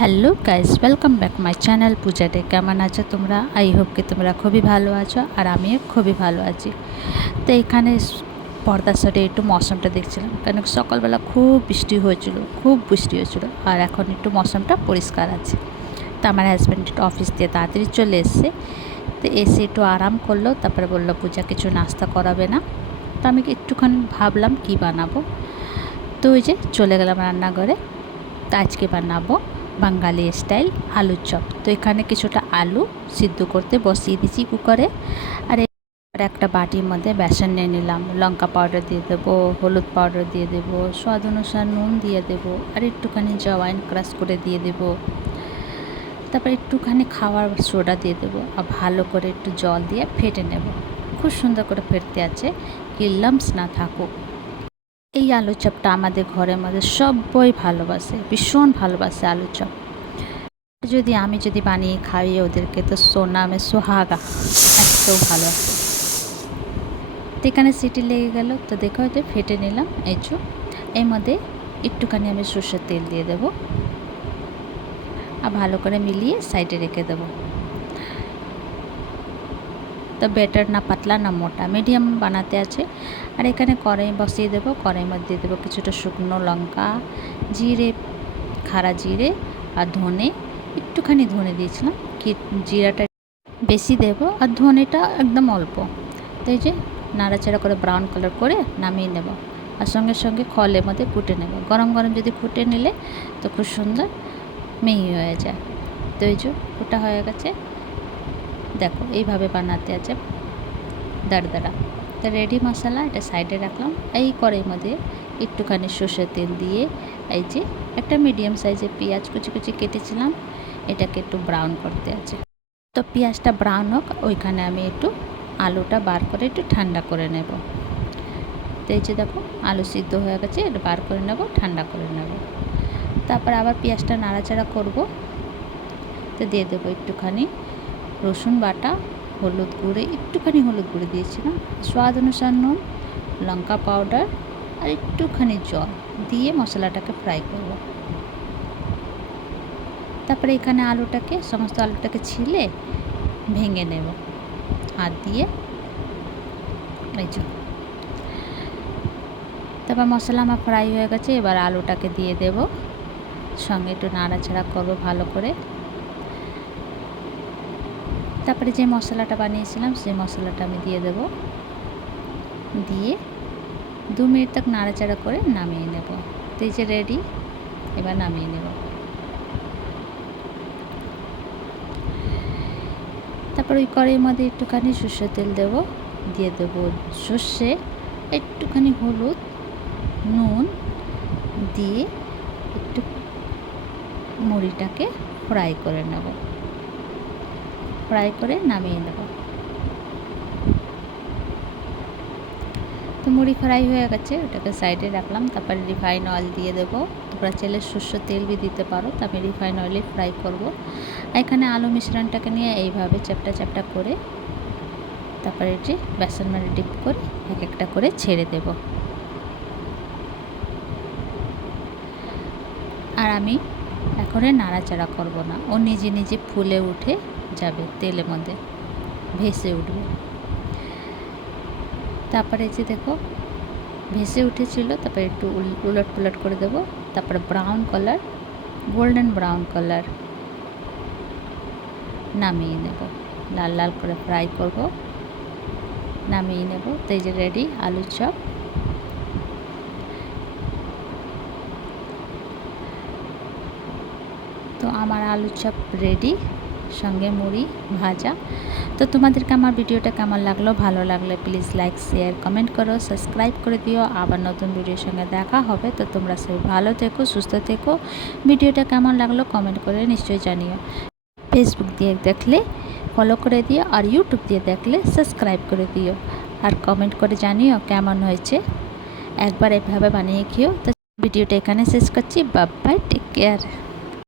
Hello guys, welcome back my channel Puja day. কেমন আছো তোমরা? আই হোপ কি তোমরা খুবই ভালো আছো আর আমিও খুবই ভালো আছি। তো এখানে পর্দার সাইডে একটু মৌসুমটা দেখছিলাম, কেন সকালবেলা খুব বৃষ্টি হয়েছিল আর এখন একটু মৌসুমটা পরিষ্কার আছে। তো আমার হাজব্যান্ড একটু অফিস দিয়ে তাড়াতাড়ি চলে এসছে, তো এসে একটু আরাম করলো, তারপরে বললো পূজা কিছু নাস্তা করাবে না। তো আমি একটুখানি ভাবলাম কি বানাবো, তো ওই যে চলে গেলাম রান্নাঘরে। তো আজকে বানাবো বাঙালি স্টাইল আলুর চপ। তো এখানে কিছুটা আলু সিদ্ধ করতে বসিয়ে দিয়েছি কুকারে। আর একটা বাটির মধ্যে বেসন নিয়ে নিলাম, লঙ্কা পাউডার দিয়ে দেবো, হলুদ পাউডার দিয়ে দেবো, স্বাদ অনুসার নুন দিয়ে দেবো, আর একটুখানি জওয়াইন ক্রাশ করে দিয়ে দেবো। তারপর একটুখানি খাওয়ার সোডা দিয়ে দেবো, আর ভালো করে একটু জল দিয়ে ফেটে নেব। খুব সুন্দর করে ফেটতে আছে, কি লাম্পস না থাকুক। এই আলুর চপটা আমাদের ঘরের মধ্যে সবাই ভালোবাসে, ভীষণ ভালোবাসে আলুর চপ। আমি যদি বানিয়ে খাইয়ে ওদেরকে, তো সোনামে সোহাগা, এত ভালো আছে। তো এখানে সিটি লেগে গেল, তো দেখো হয়তো ফেটে নিলাম। এর মধ্যে একটুখানি আমি সর্ষের তেল দিয়ে দেবো, আর ভালো করে মিলিয়ে সাইডে রেখে দেবো। তো ব্যাটার না পাতলা না মোটা, মিডিয়াম বানাতে আছে। আর এখানে কড়াই বসিয়ে দেবো, কড়াইয়ের মধ্যে দিয়ে দেবো কিছুটা শুকনো লঙ্কা, জিরে, খাড়া জিরে আর ধনে। একটুখানি ধনে দিয়েছিলাম, কি জিরাটা বেশি দেব আর ধনেটা একদম অল্প। তো এই যে নাড়াচাড়া করে ব্রাউন কালার করে নামিয়ে নেব, আর সঙ্গে সঙ্গে খলের মধ্যে কুটে নেব। গরম গরম যদি কুটে নিলে তো খুব সুন্দর মিহি হয়ে যায়। তো এই যে ওটা হয়ে গেছে, দেখো এইভাবে বানাতে আছে দাঁড়া। তো রেডি মশলা এটা সাইডে রাখলাম। এই কড়াইয়ের মধ্যে একটুখানি সর্ষের তেল দিয়ে এই যে একটা মিডিয়াম সাইজের পেঁয়াজ কুচি কুচি কেটেছিলাম, এটাকে একটু ব্রাউন করতে আছে। তো পেঁয়াজটা ব্রাউন হোক, ওইখানে আমি একটু আলুটা বার করে একটু ঠান্ডা করে নেব। তো এই যে দেখো আলু সিদ্ধ হয়ে গেছে, এটা বার করে নেব, ঠান্ডা করে নেব। তারপর আবার পেঁয়াজটা নাড়াচাড়া করব। তো দিয়ে দেবো একটুখানি রসুন বাটা, একটুখানি হলুদ গুঁড়ো দিয়েছিলাম, স্বাদ অনুসার নুন, লঙ্কা পাউডার আর একটুখানি জল দিয়ে মশলাটাকে ফ্রাই করব। তারপরে এখানে সমস্ত আলুটাকে ছিলে ভেঙে নেব হাত দিয়ে। এই যে তারপর মশলা আমার ফ্রাই হয়ে গেছে, এবার আলুটাকে দিয়ে দেব, সঙ্গে একটু নাড়াচাড়া করব ভালো করে। তারপরে যে মশলাটা বানিয়েছিলাম সেই মশলাটা আমি দিয়ে দেব, দিয়ে 2 মিনিট তক নাড়াচাড়া করে নামিয়ে নেব। তো এই যে রেডি, এবার নামিয়ে নেব। তারপর ওই কড়াইয়ের মধ্যে একটুখানি সর্ষের তেল দেবো, দিয়ে দেবো সর্ষে, একটুখানি হলুদ, নুন দিয়ে একটু মুড়িটাকে ফ্রাই করে নেব, ফ্রাই করে নামিয়ে নেব। তো মুড়ি ফ্রাই হয়ে গেছে, ওটাকে সাইডে রাখলাম। তারপরে রিফাইন অয়েল দিয়ে দেবো, তোমরা চাইলে সর্ষের তেল भी দিতে পারো। তো আমি রিফাইন অয়েলে ফ্রাই করব। এখানে আলু মিশ্রণটাকে নিয়ে এইভাবে চ্যাপটা চ্যাপটা করে, তারপরে যে বেসন মানে ডিপ করে এক একটা করে ছেড়ে দেব। আর আমি এখন নাড়াচাড়া করব না, ও নিজে নিজে ফুলে উঠে যাবে, তেলের মধ্যে ভেসে উঠবে। তারপরে যে দেখো ভেসে উঠেছিল, তারপরে একটু উলট পুলট করে দেবো। তারপরে brown colour, golden brown colour নামিয়ে নেব, লাল লাল করে ফ্রাই করব, নামিয়ে নেব। তো এই যে রেডি আলুর চপ। তো আমার আলুর চপ রেডি, সঙ্গে মুড়ি ভাজা। তো তোমাদেরকে আমার ভিডিওটা কেমন লাগলো? ভালো লাগলে প্লিজ লাইক শেয়ার কমেন্ট করো, সাবস্ক্রাইব করে দিও। আবার নতুন ভিডিওর সঙ্গে দেখা হবে। তো তোমরা সবাই ভালো থেকো, সুস্থ থেকো। ভিডিওটা কেমন লাগলো কমেন্ট করে নিশ্চয়ই জানিও। ফেসবুক দিয়ে দেখলে ফলো করে দিও, আর ইউটিউব দিয়ে দেখলে সাবস্ক্রাইব করে দিও, আর কমেন্ট করে জানিও কেমন হয়েছে। একবার এভাবে বানিয়ে খেও। তো ভিডিওটা এখানে শেষ করছি। Bye bye, take care.